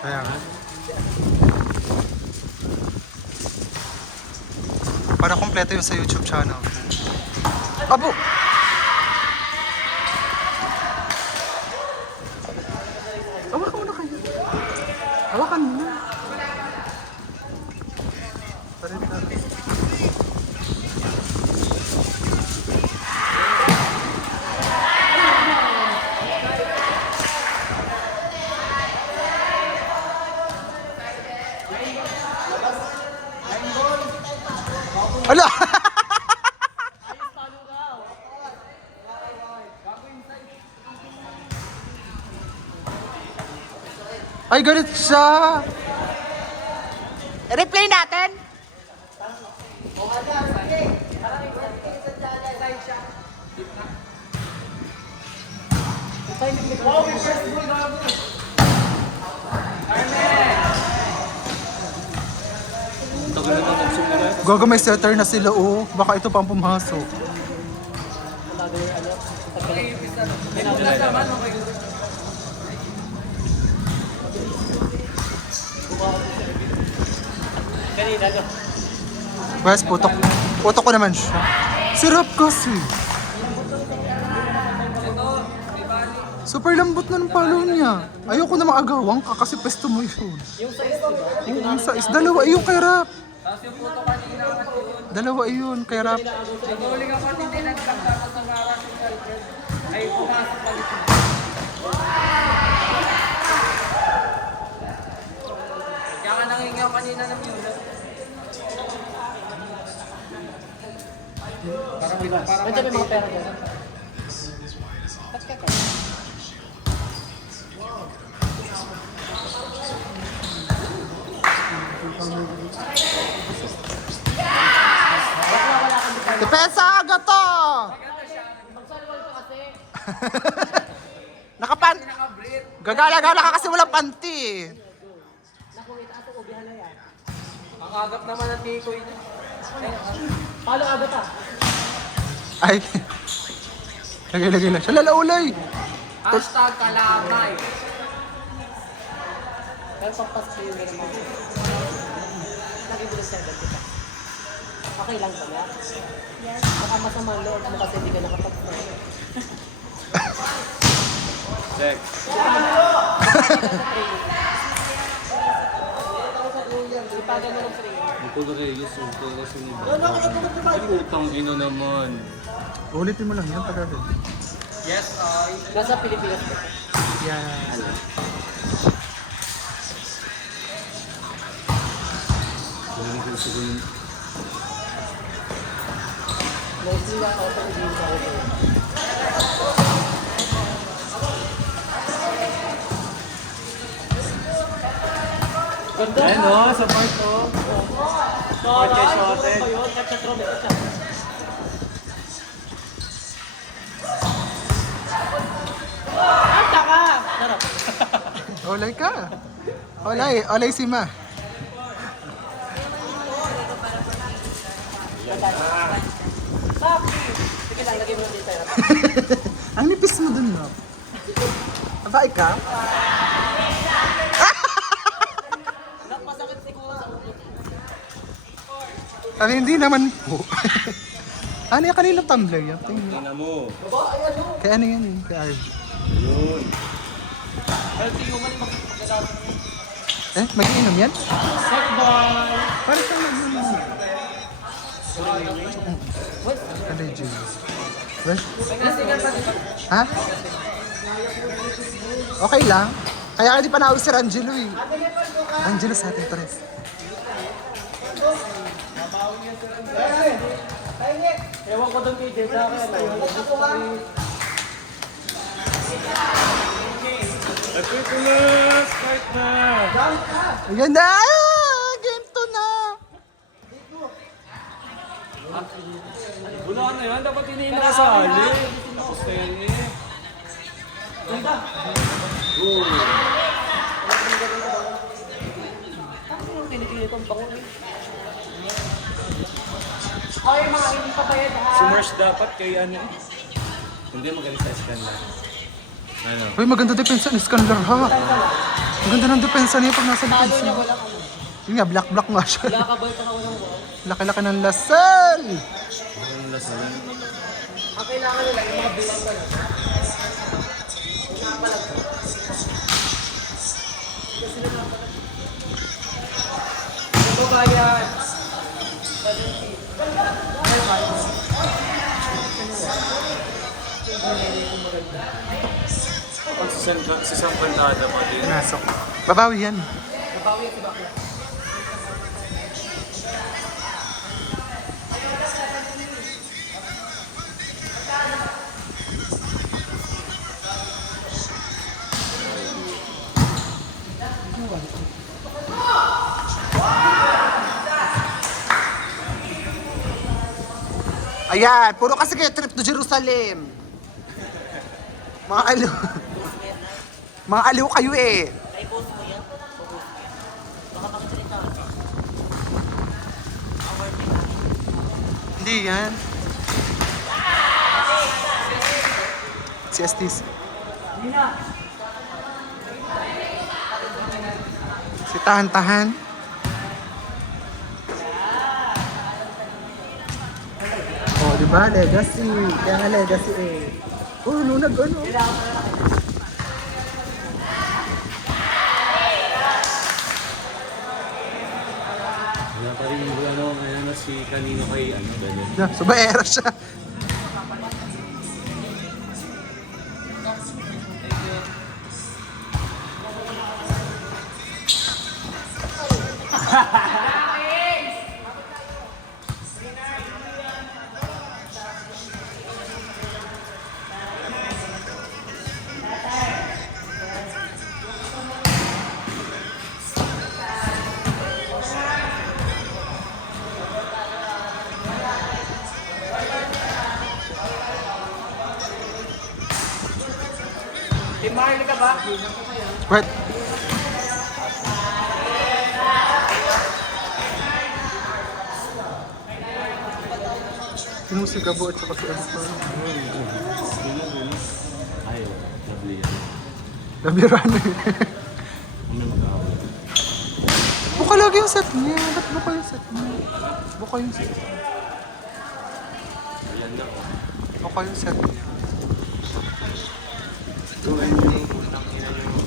Kaya nga. Para kompleto yung sa YouTube channel. Abo! Hawakan mo na kayo. Hawakan mo na. Ala! Ay, ganit siya! I-replay natin! Gaga, may setter na sila, oh. Baka ito pang pumasok. Wes, putok. Putok ko naman siya. Sarap kasi. Super lambot na ng palo niya. Ayoko na maagawang ka kasi pesto mo yun. Yung size. Dalawa yung kay Rap. Dalawa yun kay Rap. Naguli ka pa hindi nagkakata sa garage ng Alfred. Ay pumasok palit. Kaya ka nangingaw kanina ng yun. Parang may mga pera dyan. Ba't ka ka? Depensa agad to! Nakapan... Gagala-gala ka kasi walang panty. Ang agap naman ng tikoy niya. Paano agap ah? Ay. Lagay-lagay na siya. Lalaulay! Hashtag kalamay. Pero pagpas ko yung meron mo. Lagi mo sa kita. Okay lang ba yan? Yes. Baka masama ang loob mo kasi hindi ka nakapagpapag. Check. Ipagan mo ng training. Ang Paul Reyes, ang Reyes ni Baba. Ay, utang ino naman. Ulitin mo lang yan, tagalog. Yes, ay. Nasa Pilipinas ko. Yan. Galing ko siguro. Naisila ako sa Pilipinas ako. Ganda. Ayan o, sa part o. Part kay Shote. Olay ka. Olay. Olay si Ma. Sige lang, lagay mo lang dito. Ang nipis mo dun, no? Aba, ikaw? Masakit siguro sa ulo. Ano, hindi naman po. Ano yung kaninang tumbler yan? Tingnan. Tingnan mo. Kaya ano yan eh? Kay RV. Yun. Pero tingin mo man magkakalaman. Eh, mag-iinom yan? Sakbay! Para saan mag-iinom yan? Ano yung Jimmy? Well, Nagkasigan pa dito. ha? Okay lang. Kaya ka di pa nawag si Angelo eh. Angelo sa ating press. Ewan ko doon kay Jessa. Nagpito na! Start na! Ayan na! Game 2 na! Wala na yan, dapat hindi nakasali. Tapos na yan eh. Okay, mga hindi pa bayad ha. Si Mars dapat kay ano eh. Hindi magaling sa scan lang. Ano? Uy, maganda depensa ni Scanlar ha. Maganda ng depensa niya pag nasa Talo depensa. niya walang ano. Yun nga, black-black nga siya. Wala ka boy, paka walang wall. Laki-laki ng lasal! Ang lasalan. Ang kailangan nila, yung mga bilang ka na. Babayan! Pag sa isang kantada pa din. Pinasok. Babawi yan. Nabawi si Bakla. Ayan, puro kasi kayo trip to Jerusalem. Mga aliw. Mga aliw kayo eh. Ay, post mo yan. Post mo yan. Baka makikita ka. Hindi yan. Si Estes. Si Tahan-Tahan. Oh, di ba? Legacy. Kaya nga legacy eh. Oh, ano nag-ano? Wala pa rin yung ano si kanino kay ano, ganun. Subaera siya. Marley ka ba? What? Sino si Gabo at saka si Astor? Ay, lovely yan. Labirano eh. Ano mag-aaway? Buka lagi yung set niya. Ba't buka yung set niya? Buka yung set niya. Ayan na ko. Buka yung set niya. Ito ay yung unang ina nyo.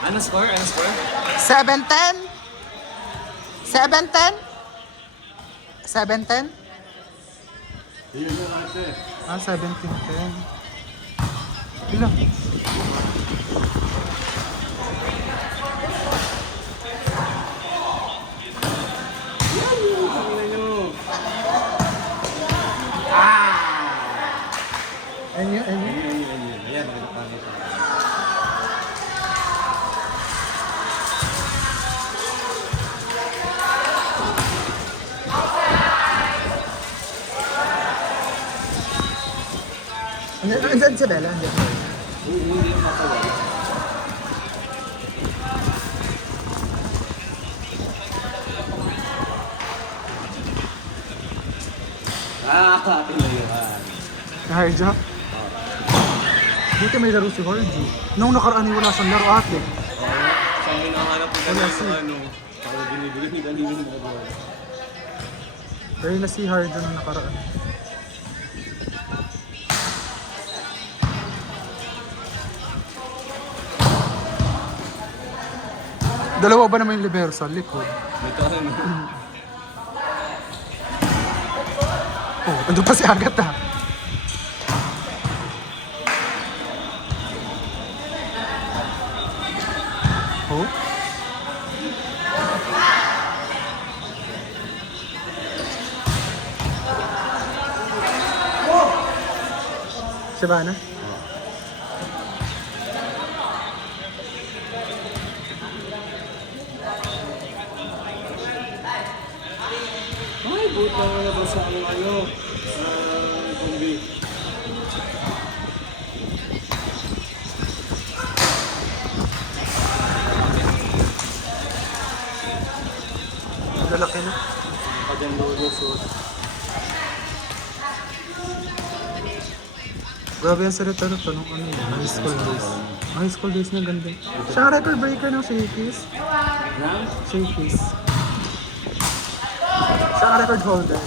Ano score? Ano score? 7-10? 7-10? 7-10? Yun na ate. Ah, 17-10. Ilan? Ina nyo. Ano yun? Ano yun? Ayan, nakapangit. Andyan si Bella. Andyan. Hindi na matawag. Pinayuhan. Si Harja. Buti may laro si Harja. Nung nakaraan wala siyang laro ate. Saan hinahanap ko Wala ganun si- yung ano? Ako binibigay ni kanino yung nagawa. Dahil na si Harja nung nakaraan. Dalawa ba naman yung libero sa likod? May taon. Oh, andun pa si Agatha. Oh? Shabana? Ay, buta nga na ba sa ano? Kumbi. Lalaki na. Paganda ulo so. Grabe yan sa retaro to nung ano yun, high school days. High school days na ganda. Siya ang record breaker ng Shakey's. Na? Shakey's. Siya ang record holder.